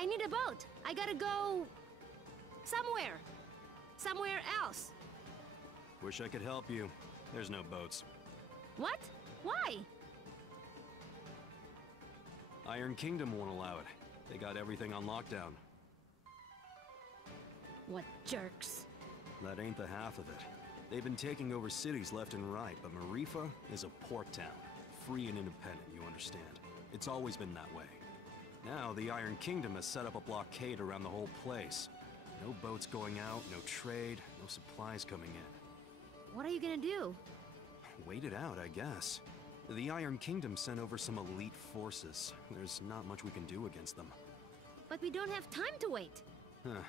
I need a boat. I gotta go... somewhere. Somewhere else. Wish I could help you. There's no boats. What? Why? Iron Kingdom won't allow it. They got everything on lockdown. What jerks. That ain't the half of it. They've been taking over cities left and right, but Marifa is a port town. Free and independent, you understand. It's always been that way. Now, the Iron Kingdom has set up a blockade around the whole place. No boats going out, no trade, no supplies coming in. What are you gonna do? Wait it out, I guess. The Iron Kingdom sent over some elite forces. There's not much we can do against them. But we don't have time to wait. Huh.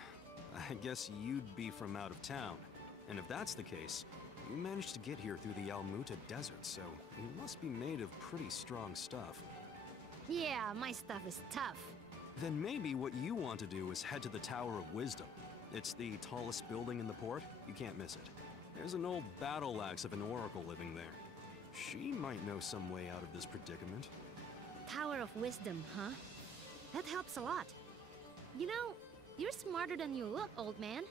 I guess you'd be from out of town. And if that's the case, you managed to get here through the Almuta Desert, so you must be made of pretty strong stuff. Yeah, my stuff is tough. Then maybe what you want to do is head to the Tower of Wisdom. It's the tallest building in the port. You can't miss it. There's an old battle axe of an oracle living there. She might know some way out of this predicament. Tower of Wisdom, huh? That helps a lot. You know, you're smarter than you look, old man.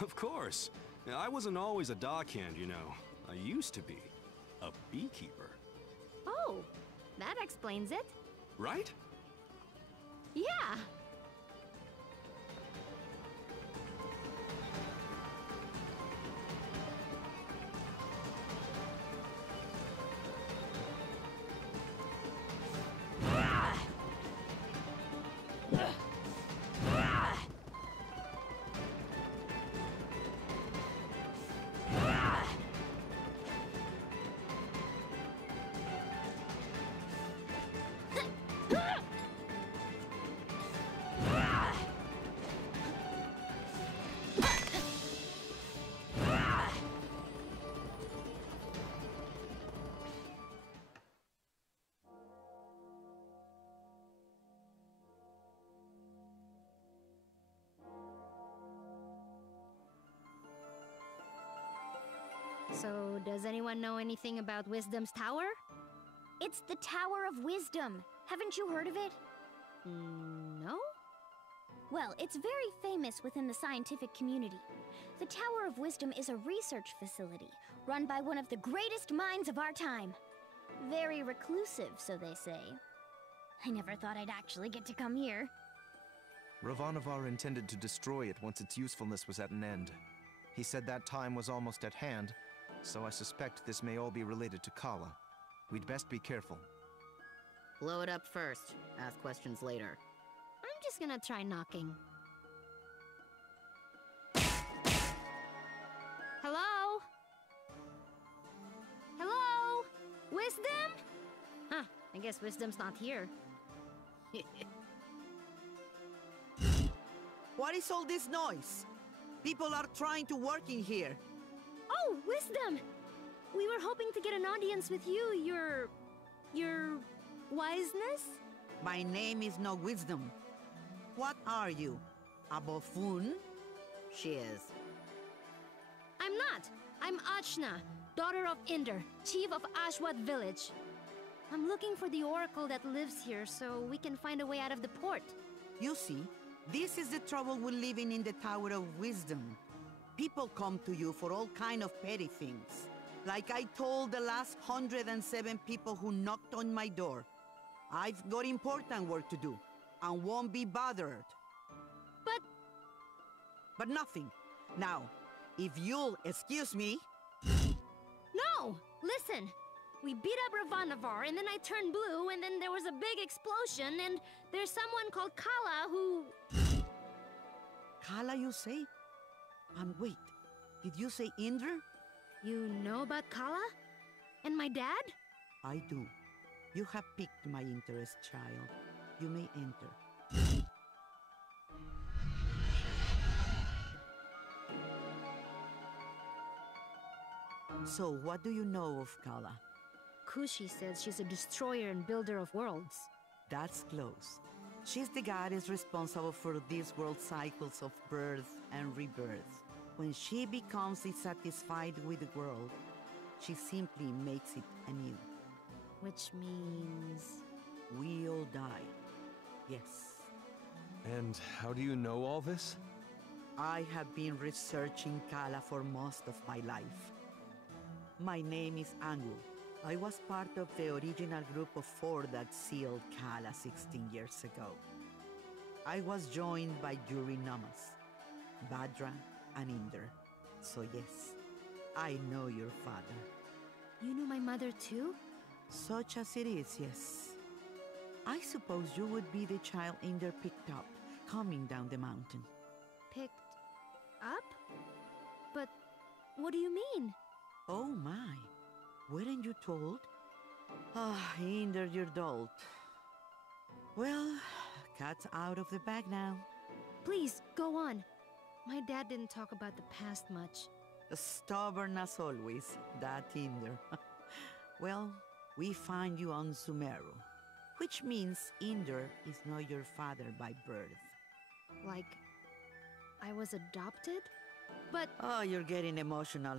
Of course. I wasn't always a dockhand, you know. I used to be a beekeeper. Oh, that explains it. Right? Yeah. So, does anyone know anything about Wisdom's Tower? It's the Tower of Wisdom. Haven't you heard of it? No? Well, it's very famous within the scientific community. The Tower of Wisdom is a research facility run by one of the greatest minds of our time. Very reclusive, so they say. I never thought I'd actually get to come here. Ravanavar intended to destroy it once its usefulness was at an end. He said that time was almost at hand, so I suspect this may all be related to Kala. We'd best be careful. Blow it up first. Ask questions later. I'm just gonna try knocking. Hello? Hello? Wisdom? Huh, I guess Wisdom's not here. What is all this noise? People are trying to work in here. Oh, Wisdom! We were hoping to get an audience with you, your wiseness? My name is no Wisdom. What are you? A buffoon? She is. I'm not. I'm Achna, daughter of Inder, chief of Ashwat village. I'm looking for the oracle that lives here so we can find a way out of the port. You see, this is the trouble with living in the Tower of Wisdom. People come to you for all kind of petty things. Like I told the last 107 people who knocked on my door. I've got important work to do, and won't be bothered. But nothing. Now, if you'll excuse me... No! Listen! We beat up Ravanavar, and then I turned blue, and then there was a big explosion, and there's someone called Kala who... Kala, you say? And wait, did you say Indra? You know about Kala? And my dad? I do. You have piqued my interest, child. You may enter. So, what do you know of Kala? Kushi says she's a destroyer and builder of worlds. That's close. She's the goddess responsible for these world cycles of birth and rebirth. When she becomes dissatisfied with the world, she simply makes it anew. Which means... We all die. Yes. And how do you know all this? I have been researching Kala for most of my life. My name is Angu. I was part of the original group of 4 that sealed Kala 16 years ago. I was joined by Yuri Namas, Badra, and Inder. So yes, I know your father. You knew my mother too? Such as it is, yes. I suppose you would be the child Inder picked up, coming down the mountain. Picked up? But what do you mean? Oh my, weren't you told? Ah, Inder, your dolt. Well, cat's out of the bag now. Please, go on. My dad didn't talk about the past much. Stubborn as always, that Inder. Well, we find you on Sumeru, which means Inder is not your father by birth. Like, I was adopted? But... Oh, you're getting emotional,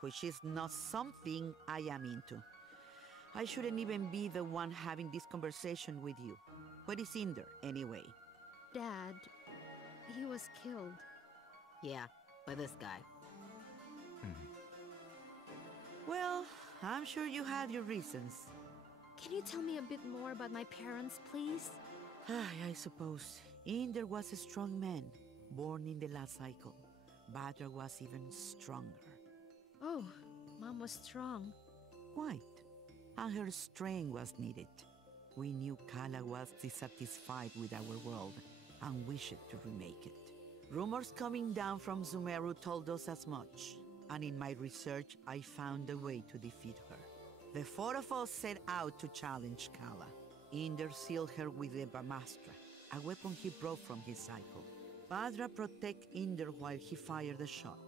which is not something I am into. I shouldn't even be the one having this conversation with you. Where is Inder, anyway? Dad, he was killed. Yeah, by this guy. Well, I'm sure you had your reasons. Can you tell me a bit more about my parents, please? I suppose. Inder was a strong man, born in the last cycle. Badra was even stronger. Oh, Mom was strong. Quite. And her strength was needed. We knew Kala was dissatisfied with our world and wished to remake it. Rumors coming down from Sumeru told us as much, and in my research I found a way to defeat her. The 4 of us set out to challenge Kala. Inder sealed her with the Brahmastra, a weapon he brought from his cycle. Badra protected Inder while he fired the shot.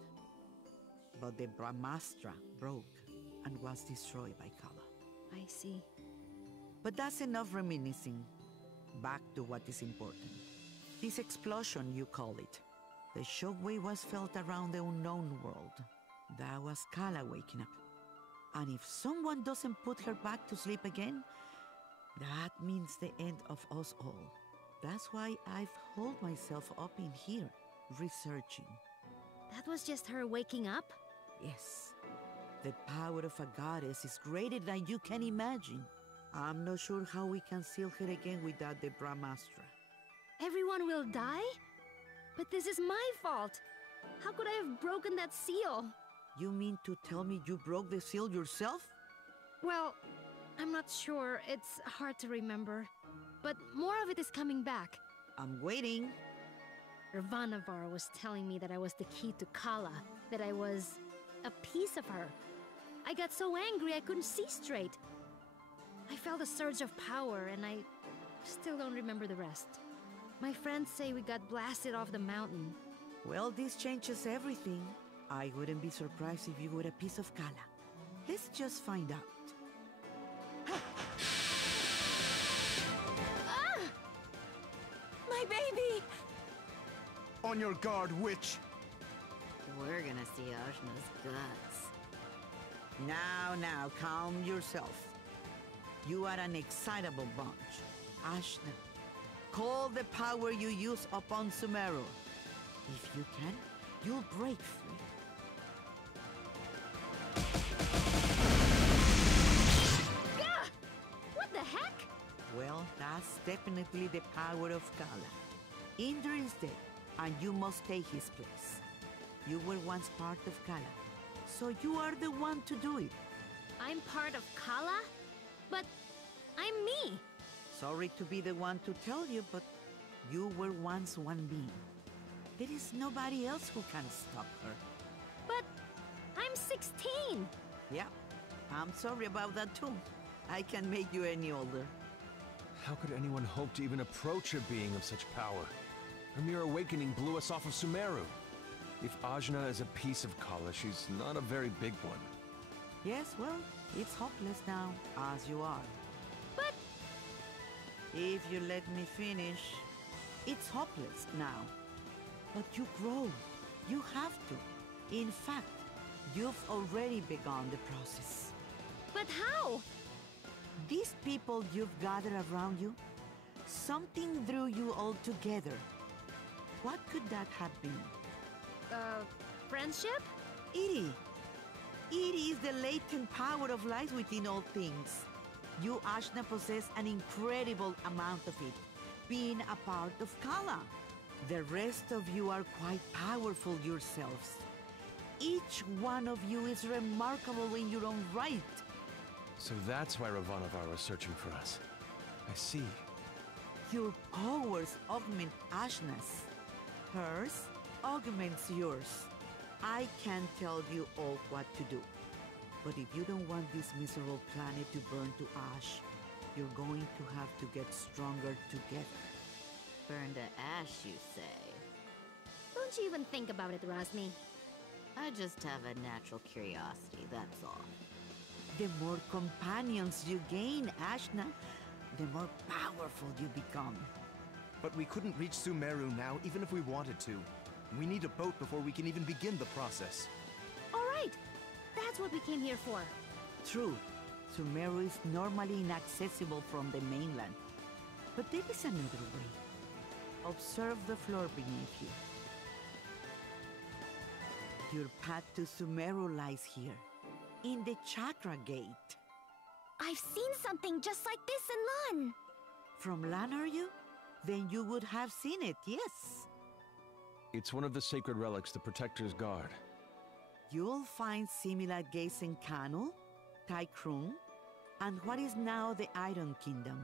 But the Brahmastra broke and was destroyed by Kala. I see. But that's enough reminiscing. Back to what is important. This explosion, you call it. The shockwave was felt around the unknown world. That was Kala waking up. And if someone doesn't put her back to sleep again, that means the end of us all. That's why I've holed myself up in here, researching. That was just her waking up? Yes. The power of a goddess is greater than you can imagine. I'm not sure how we can seal her again without the Brahmastra. Everyone will die? But this is my fault. How could I have broken that seal? You mean to tell me you broke the seal yourself? Well, I'm not sure. It's hard to remember. But more of it is coming back. I'm waiting. Ravanavar was telling me that I was the key to Kala, that I was a piece of her. I got so angry I couldn't see straight. I felt a surge of power, and I still don't remember the rest. My friends say we got blasted off the mountain. Well, this changes everything. I wouldn't be surprised if you were a piece of Kala. Let's just find out. Ah! My baby! On your guard, witch! We're gonna see Ajna's guts. Now, calm yourself. You are an excitable bunch. Ajna, call the power you use upon Sumeru. If you can, you'll break free. Gah! What the heck? Well, that's definitely the power of Kala. Indra is dead, and you must take his place. You were once part of Kala, so you are the one to do it. I'm part of Kala? But I'm me. Sorry to be the one to tell you, but you were once one being. There is nobody else who can stop her. But I'm 16. Yeah, I'm sorry about that too. I can make you any older. How could anyone hope to even approach a being of such power? Her mere awakening blew us off of Sumeru. If Ajna is a piece of Kala, she's not a very big one. Yes, well, it's hopeless now, as you are. But If you let me finish, it's hopeless now. But you grow. You have to. In fact, you've already begun the process. But how? These people you've gathered around you, something drew you all together. What could that have been? Friendship? Iri. Iri is the latent power of life within all things. You, Ajna, possess an incredible amount of it, being a part of Kala. The rest of you are quite powerful yourselves. Each one of you is remarkable in your own right. So that's why Ravanavar was searching for us. I see. Your powers augment Ajna's. Hers augments yours. I can't tell you all what to do. But if you don't want this miserable planet to burn to ash, you're going to have to get stronger together. Burn to ash, you say? Don't you even think about it, Rosny. I just have a natural curiosity, that's all. The more companions you gain, Ajna, the more powerful you become. But we couldn't reach Sumeru now, even if we wanted to. We need a boat before we can even begin the process. All right. That's what we came here for. True, Sumeru is normally inaccessible from the mainland. But there is another way. Observe the floor beneath you. Your path to Sumeru lies here, in the Chakra Gate. I've seen something just like this in Lan. From Lan, are you? Then you would have seen it, yes. It's one of the sacred relics the Protectors guard. You'll find similar gates in Kanu, Taikrung, and what is now the Iron Kingdom.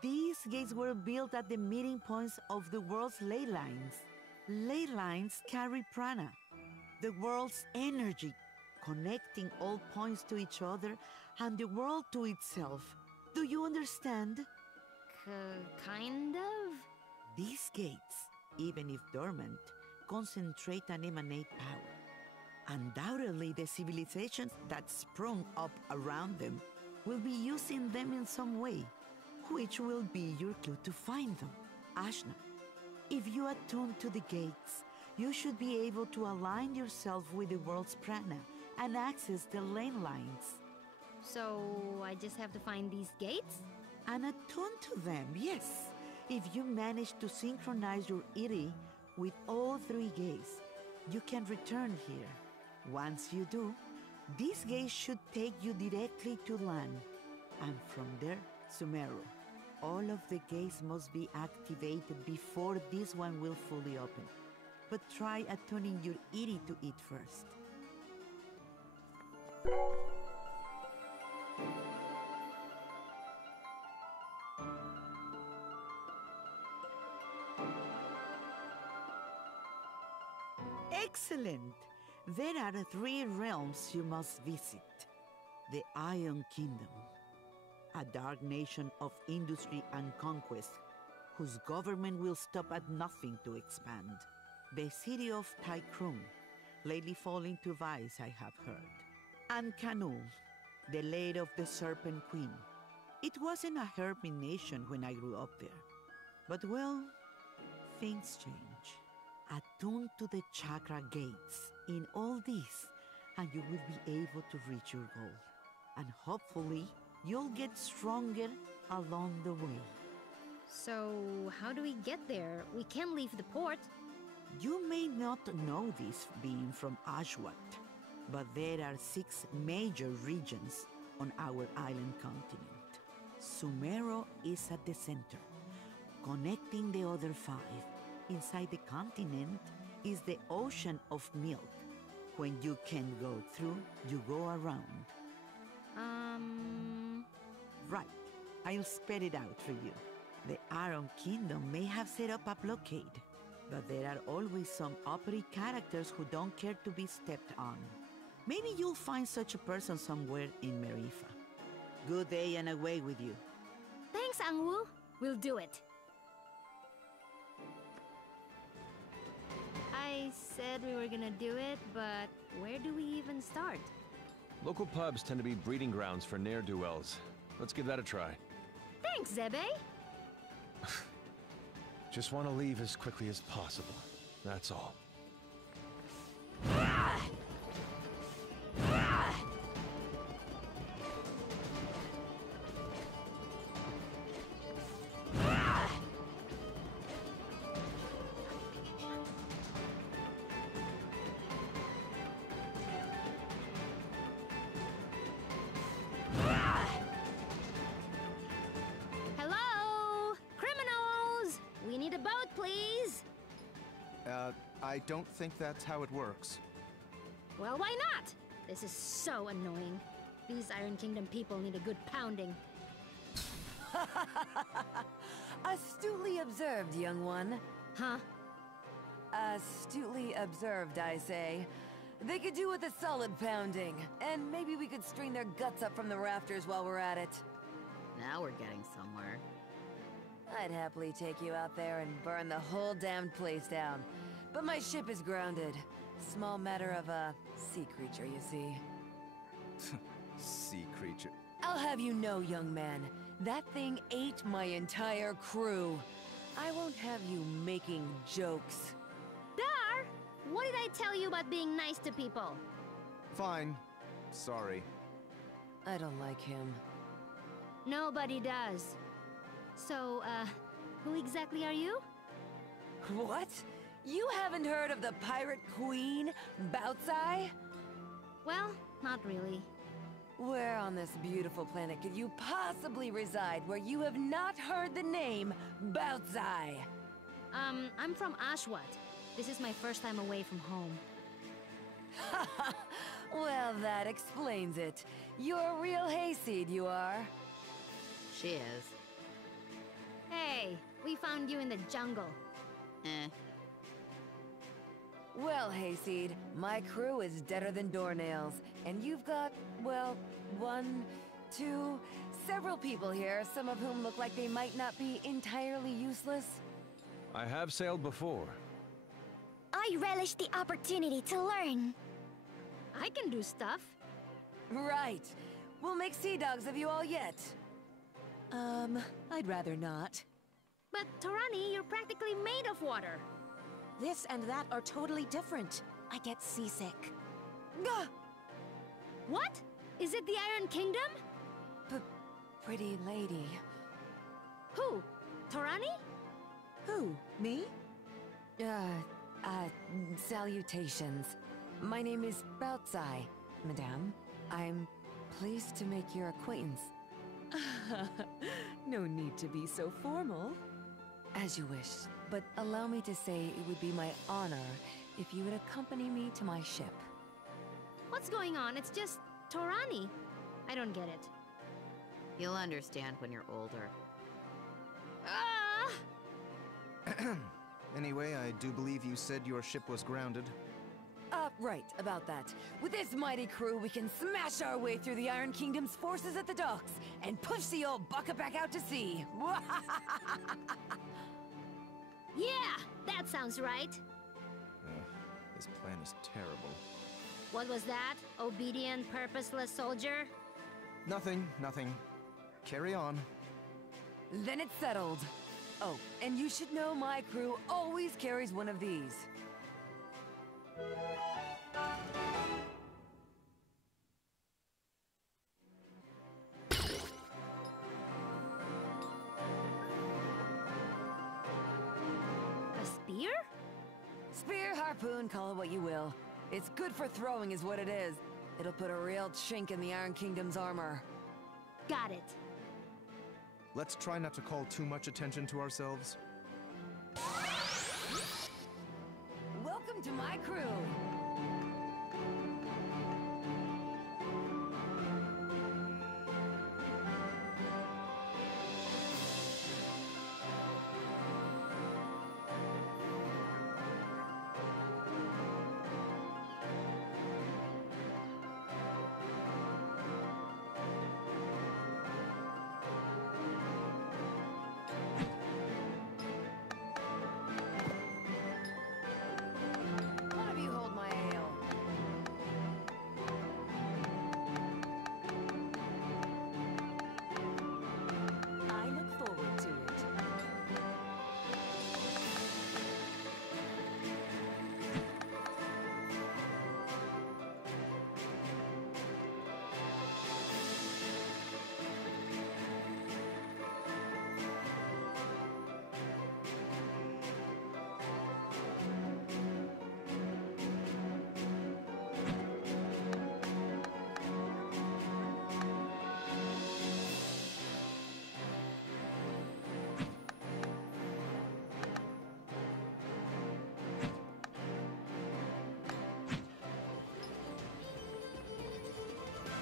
These gates were built at the meeting points of the world's ley lines. Ley lines carry prana, the world's energy, connecting all points to each other and the world to itself. Do you understand? Kind of? These gates, even if dormant, concentrate and emanate power. Undoubtedly, the civilizations that sprung up around them will be using them in some way, which will be your clue to find them. Ajna, if you attune to the gates, you should be able to align yourself with the world's prana and access the lane lines. So I just have to find these gates? And attune to them, yes. If you manage to synchronize your Iri with all three gates, you can return here. Once you do, these gates should take you directly to Lan, and from there, Sumeru. All of the gates must be activated before this one will fully open. But try attuning your Iri to it first. Excellent! There are 3 realms you must visit. The Iron Kingdom, a dark nation of industry and conquest, whose government will stop at nothing to expand. The city of Tychrum, lately falling to vice, I have heard. And Canul, the lair of the Serpent Queen. It wasn't a hermit nation when I grew up there. But well, things change. Attuned to the chakra gates in all this, and you will be able to reach your goal. And hopefully, you'll get stronger along the way. So, how do we get there? We can't leave the port. You may not know this being from Ashwat, but there are 6 major regions on our island continent. Sumero is at the center, connecting the other 5. Inside the continent is the Ocean of Milk. When you can't go through, you go around. Right. I'll spell it out for you. The Iron Kingdom may have set up a blockade, but there are always some uppity characters who don't care to be stepped on. Maybe you'll find such a person somewhere in Marifa. Good day and away with you. Thanks, Angwu. We'll do it. I said we were gonna do it, but where do we even start? Local pubs tend to be breeding grounds for ne'er-do-wells. Let's give that a try. Thanks, Zebe. Just want to leave as quickly as possible. That's all. I don't think that's how it works. Well, why not? This is so annoying. These Iron Kingdom people need a good pounding. Astutely observed, young one. Huh? Astutely observed, I say. They could do with a solid pounding, and maybe we could string their guts up from the rafters while we're at it. Now we're getting somewhere. I'd happily take you out there and burn the whole damned place down. But my ship is grounded. Small matter of a sea creature, you see. Sea creature. I'll have you know, young man, that thing ate my entire crew. I won't have you making jokes. Dar! What did I tell you about being nice to people? Fine. Sorry. I don't like him. Nobody does. So, who exactly are you? What? You haven't heard of the pirate queen, Bautzai? Well, not really. Where on this beautiful planet could you possibly reside where you have not heard the name Bautzai? I'm from Ashwat. This is my first time away from home. Well, that explains it. You're a real hayseed, you are. She is. Hey, we found you in the jungle. Eh. Well, hayseed, my crew is deader than doornails, and you've got, well, 1, 2, several people here, some of whom look like they might not be entirely useless. I have sailed before. I relish the opportunity to learn. I can do stuff. Right. We'll make sea dogs of you all yet. I'd rather not. But, Torani, you're practically made of water. This and that are totally different. I get seasick. Gah! What? Is it the Iron Kingdom? Pretty lady. Who? Torani? Who? Me? Salutations. My name is Bautzai, madame. I'm pleased to make your acquaintance. No need to be so formal. As you wish, but allow me to say it would be my honor if you would accompany me to my ship. What's going on? It's just Torani. I don't get it. You'll understand when you're older. Ah! Anyway, I do believe you said your ship was grounded. Right, about that. With this mighty crew, we can smash our way through the Iron Kingdom's forces at the docks and push the old bucket back out to sea. Yeah, that sounds right. This plan is terrible. What was that? Obedient, purposeless soldier? Nothing. Carry on. Then it's settled. Oh, and you should know my crew always carries one of these. A spear? Spear, harpoon, call it what you will. It's good for throwing is what it is. It'll put a real chink in the Iron Kingdom's armor. Got it. Let's try not to call too much attention to ourselves. Welcome to my crew. One of you hold my ale. I look forward to it.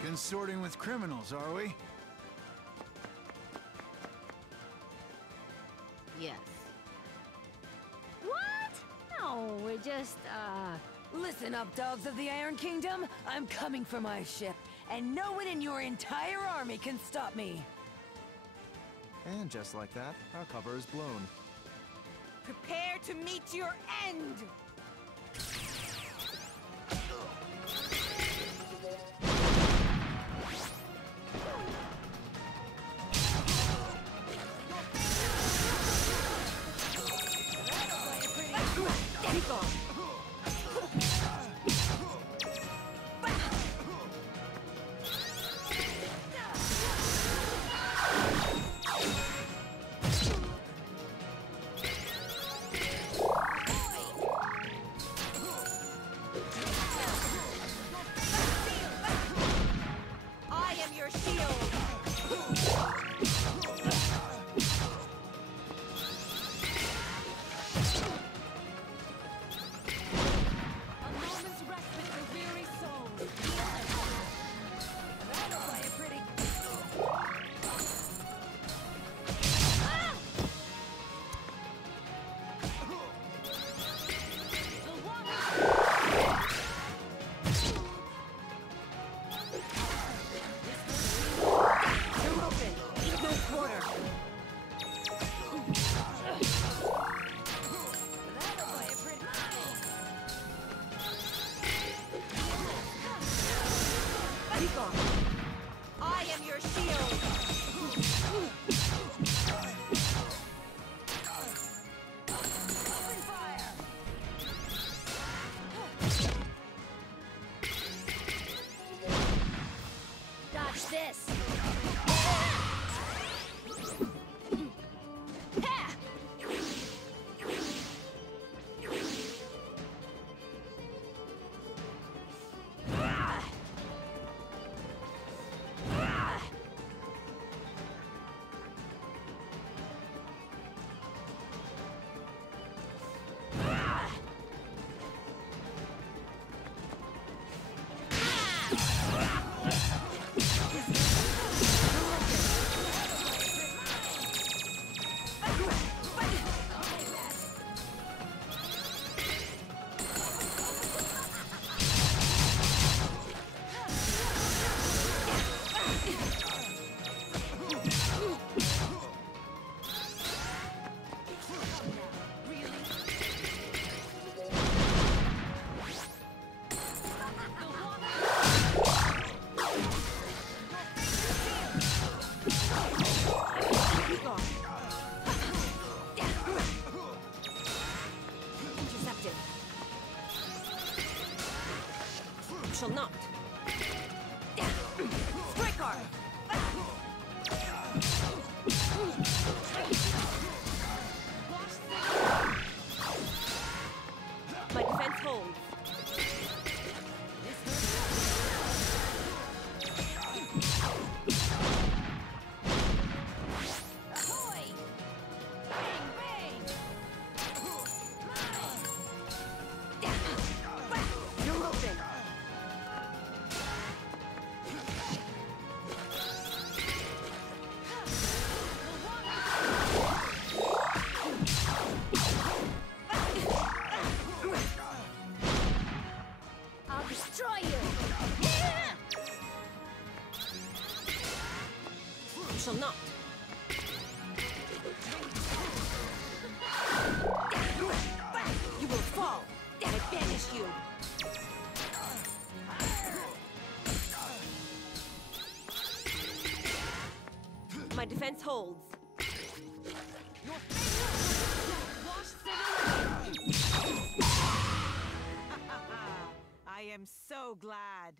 Consorting with criminals, are we? Yes. What? No, we're just, Listen up, dogs of the Iron Kingdom. I'm coming for my ship, and no one in your entire army can stop me. And just like that, our cover is blown. Prepare to meet your end! I am your shield! My defense holds. I am so glad.